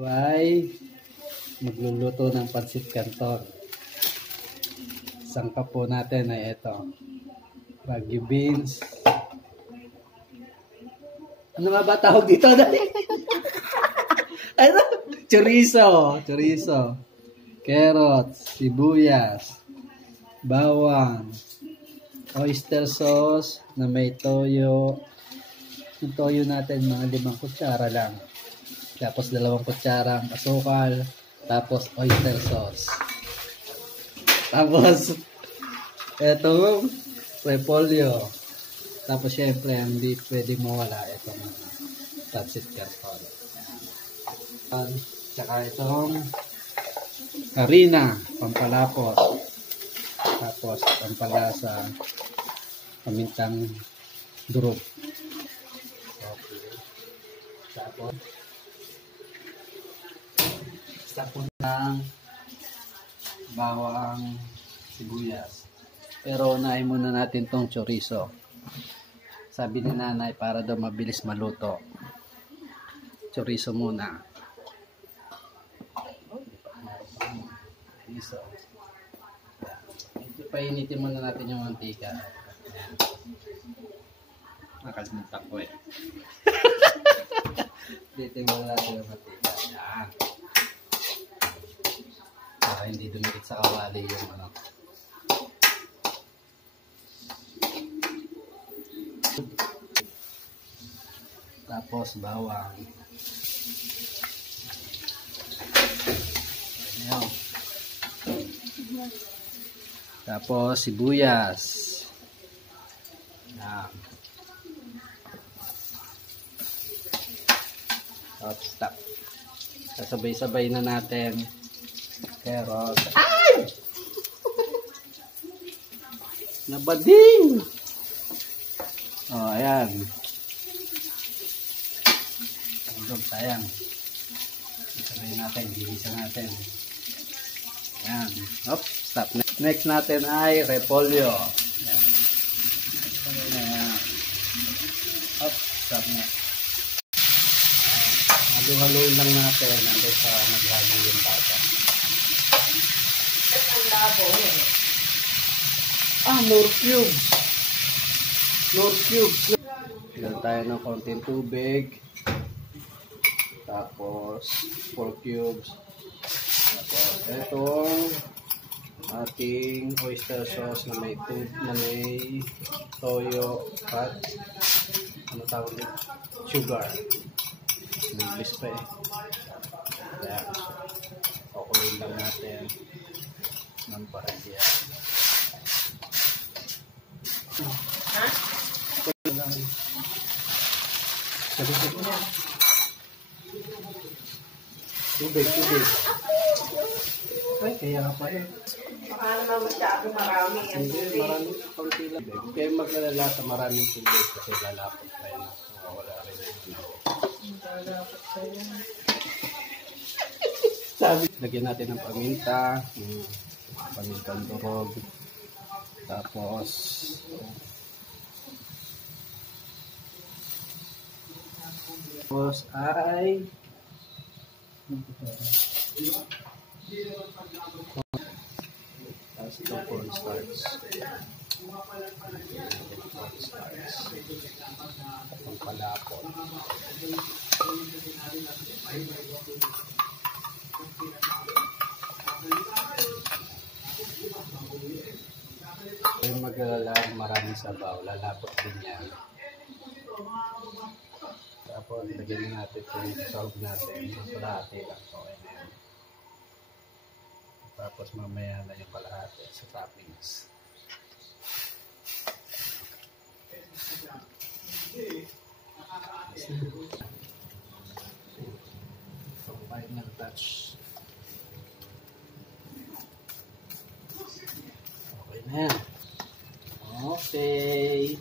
Ay magluluto ng pansit canton. Sangkap po natin ay ito. Wagyu beans. Ano nga ba tawag dito? Ano? Chorizo. Carrots, sibuyas, bawang, oyster sauce na may toyo. Yung toyo natin mga 5 kutsara lang. Tapos 2 kutsara asukal. Tapos oyster sauce. Tapos etong repolyo. Tapos syempre hindi pwedeng mawala itong pancit canton. Tsaka itong harina, pampalapot. Tapos pampalasa, pamintang durog. Okay. Tapos tapos ng bawang, sibuyas. Pero unahin muna natin tong chorizo. Sabi ni nanay para daw mabilis maluto. Chorizo muna. Chorizo. Painitin muna natin yung mantika. Nakalimutan ko eh. Painitin muna natin yung mantika. Yan. Para hindi dumikit sa kawali yung ano. Tapos bawang. Ayan. Tapos sibuyas. Ayan. Stop. Sasabay-sabay na natin. Carrots. Ay! Nabading! Oh, ayan. Sayang. Isabay natin, gigisa natin. Ayan. Oops, stop. Next natin ay repolyo. Ayan. Ayan. Oops, stop na. Halu-haluin lang natin hanggang sa maghalo yung bata. Ang labo eh. Nor cubes. Ilan tayo ng konting tubig. Tapos 4 cubes. Tapos itong ating oyster sauce na may toyo at ano tawag dito? Sugar. English pa eh. Ayan. Kukuloyin lang natin ng parang diyan. Ha? Tubig. Ay, kaya ka pa eh. Baka naman masyado marami ang Hindi, tubig. maraming konti lang. Huwag kayong maglalala sa maraming tubig kasi lalapot tayo na. Wala rin na. Lalapot tayo. Sabi, lagyan natin ng paminta. Pamintang durog. Tapos ay tapos ito cornstarch. Pampalapot. Kung mag-alala, maraming sabaw, lalapot din yan. Tapos lagyan natin itong sahog natin, kalahati lang. Okay na yan. Tapos mamaya na yung kalahati sa toppings. Final touch. Okay na yan. Okay.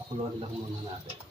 Pakuluan lang muna natin.